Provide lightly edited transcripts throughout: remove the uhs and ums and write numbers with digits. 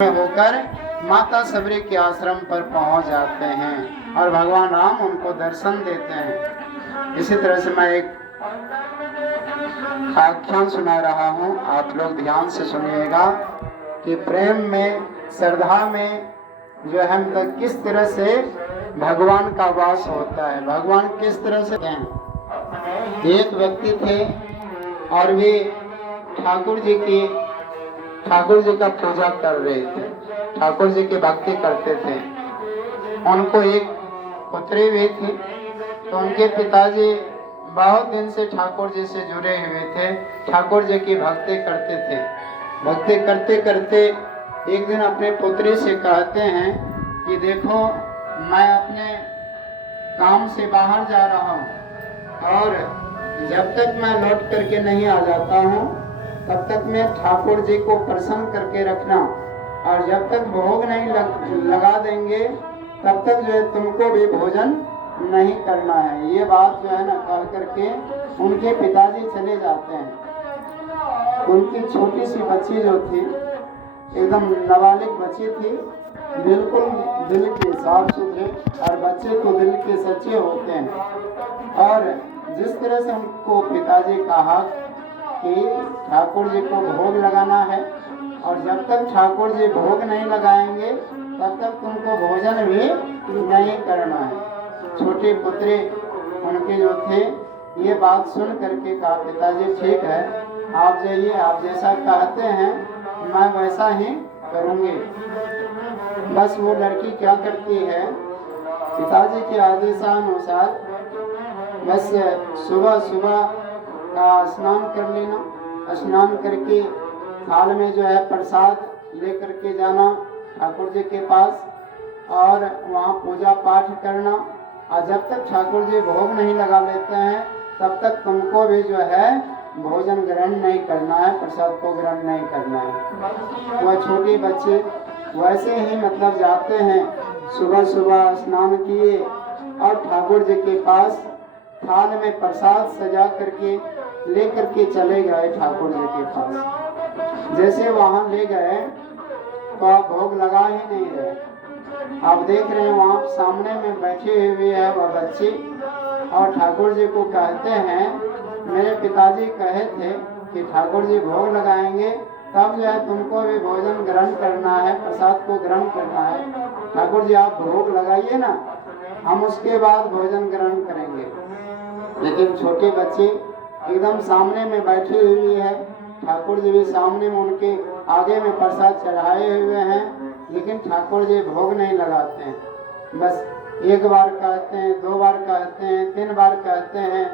होकर माता सबरी के आश्रम पर पहुंच जाते हैं और भगवान राम उनको दर्शन देते हैं। इसी तरह से मैं एक आख्यान सुना रहा हूं, आप लोग ध्यान से सुनिएगा कि प्रेम में, श्रद्धा में जो है मतलब किस तरह से भगवान का वास होता है, भगवान किस तरह से हैं। एक व्यक्ति थे और वे ठाकुर जी का पूजा कर रहे थे, ठाकुर जी की भक्ति करते थे। उनको एक पुत्री भी थी, तो उनके पिताजी बहुत दिन से ठाकुर जी से जुड़े हुए थे, ठाकुर जी की भक्ति करते थे। भक्ति करते करते एक दिन अपने पुत्री से कहते हैं कि देखो, मैं अपने काम से बाहर जा रहा हूँ और जब तक मैं लौट करके नहीं आ जाता हूँ तब तक मैं ठाकुर जी को प्रसन्न करके रखना, और जब तक भोग नहीं लगा देंगे तब तक जो है तुमको भी भोजन नहीं करना है। ये बात जो है ना कह करके उनके पिताजी चले जाते हैं। उनकी छोटी सी बच्ची जो थी, एकदम नाबालिग बच्ची थी, बिल्कुल दिल के साफ सुथरे, और बच्चे तो दिल के सच्चे होते हैं। और जिस तरह से उनको पिताजी कहा कि ठाकुर जी को भोग लगाना है और जब तक ठाकुर जी भोग नहीं लगाएंगे तब तक तुमको भोजन भी नहीं करना है। छोटी पुत्री उनके जो थे ये बात सुन करके कहा, पिताजी ठीक है, आप जाइए, आप जैसा कहते हैं मैं वैसा ही करूँगी। बस वो लड़की क्या करती है, पिताजी के आदेशानुसार बस सुबह सुबह का स्नान कर लेना, स्नान करके थाल में जो है प्रसाद लेकर के जाना ठाकुर जी के पास और वहाँ पूजा पाठ करना, और जब तक ठाकुर जी भोग नहीं लगा लेते हैं तब तक तुमको भी जो है भोजन ग्रहण नहीं करना है, प्रसाद को ग्रहण नहीं करना है। वह छोटी बच्चे वैसे ही मतलब जाते हैं, सुबह सुबह स्नान किए और ठाकुर जी के पास थाल में प्रसाद सजा करके लेकर के चले गए ठाकुर जी के पास। जैसे वहां ले गए तो आप भोग लगा ही नहीं रहे। आप देख रहे हैं वहां सामने में बैठे हुए है वह बच्ची, और ठाकुर जी को कहते हैं, मेरे पिताजी कहे थे कि ठाकुर जी भोग लगाएंगे तब जो है तुमको भी भोजन ग्रहण करना है, प्रसाद को ग्रहण करना है। ठाकुर जी आप भोग लगाइए ना, हम उसके बाद भोजन ग्रहण करेंगे। लेकिन छोटे बच्चे एकदम सामने में बैठी हुई है, ठाकुर जी भी सामने में उनके आगे में प्रसाद चढ़ाए हुए हैं, लेकिन ठाकुर जी भोग नहीं लगाते हैं। बस एक बार कहते हैं, दो बार कहते हैं, तीन बार कहते हैं,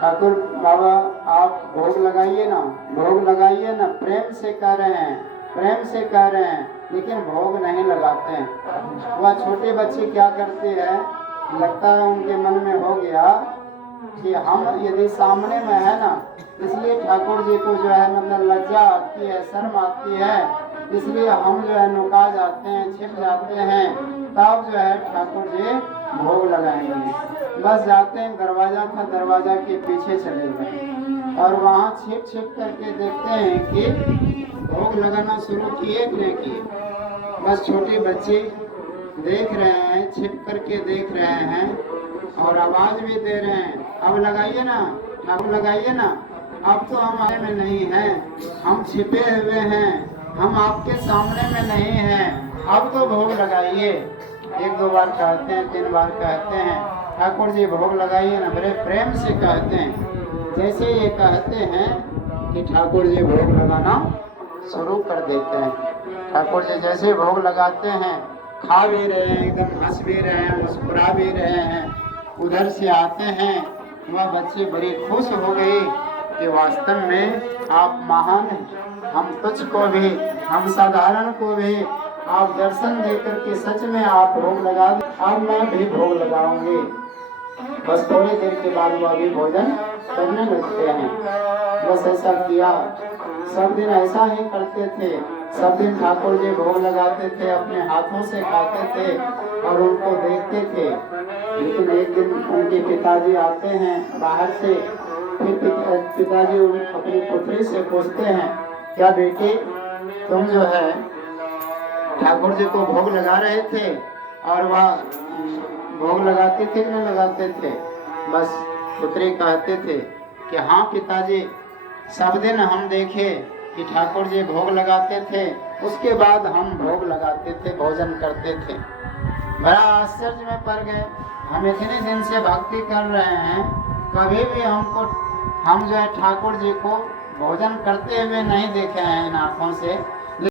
ठाकुर बाबा आप भोग लगाइए ना, भोग लगाइए ना, प्रेम से कह रहे हैं, प्रेम से कह रहे हैं, लेकिन भोग नहीं लगाते हैं। वह छोटे बच्चे क्या करते हैं, लगता है उनके मन में हो गया कि हम यदि सामने में है ना, इसलिए ठाकुर जी को जो है मतलब लज्जा आती है, शर्म आती है, इसलिए हम जो है नुका जाते हैं, छिप जाते हैं, तब जो है ठाकुर जी भोग लगाएंगे। बस जाते हैं, दरवाजा था, दरवाजा के पीछे चले गए और वहाँ छिप करके देखते हैं कि भोग लगाना शुरू किए कि नहीं किए। बस छोटे बच्चे देख रहे हैं, छिप करके देख रहे हैं और आवाज भी दे रहे हैं, अब लगाइए ना, अब लगाइए ना, अब तो हम आगे में नहीं हैं, हम छिपे हुए हैं, हम आपके सामने में नहीं हैं, अब तो भोग लगाइए। एक दो बार कहते हैं, तीन बार कहते हैं, ठाकुर जी भोग लगाइए ना, बड़े प्रेम से कहते हैं। जैसे ये कहते हैं कि ठाकुर जी भोग लगाना शुरू कर देते हैं। ठाकुर जी जैसे भोग लगाते हैं, खा भी रहे हैं, एकदम हंस भी रहे हैं, मुस्कुरा भी रहे हैं। उधर से आते हैं, वह बच्ची बड़ी खुश हो गई कि वास्तव में आप महान हैं, हम तुझको भी, हम साधारण को भी आप दर्शन देकर के सच में आप भोग लगा दे, अब मैं भी भोग लगाऊंगी। बस थोड़ी देर के बाद वह भी भोजन करने लगते हैं। बस ऐसा किया, सब दिन ऐसा ही करते थे। सब दिन ठाकुर जी भोग लगाते थे, अपने हाथों से खाते थे और उनको देखते थे। लेकिन एक दिन उनके पिताजी आते हैं बाहर से, फिर पिताजी अपनी पुत्री से पूछते हैं, क्या बेटी तुम जो है ठाकुर जी को भोग लगा रहे थे और वह भोग लगाते थे कि नहीं लगाते थे, बस पुत्री कहते थे कि हाँ पिताजी, सब दिन हम देखे कि ठाकुर जी भोग लगाते थे, उसके बाद हम भोग लगाते थे, भोजन करते थे। बड़ा आश्चर्य में पड़ गए, हम इतने दिन से भक्ति कर रहे हैं, कभी भी हम जो है ठाकुर जी को भोजन करते हुए नहीं देखे हैं इन आँखों से।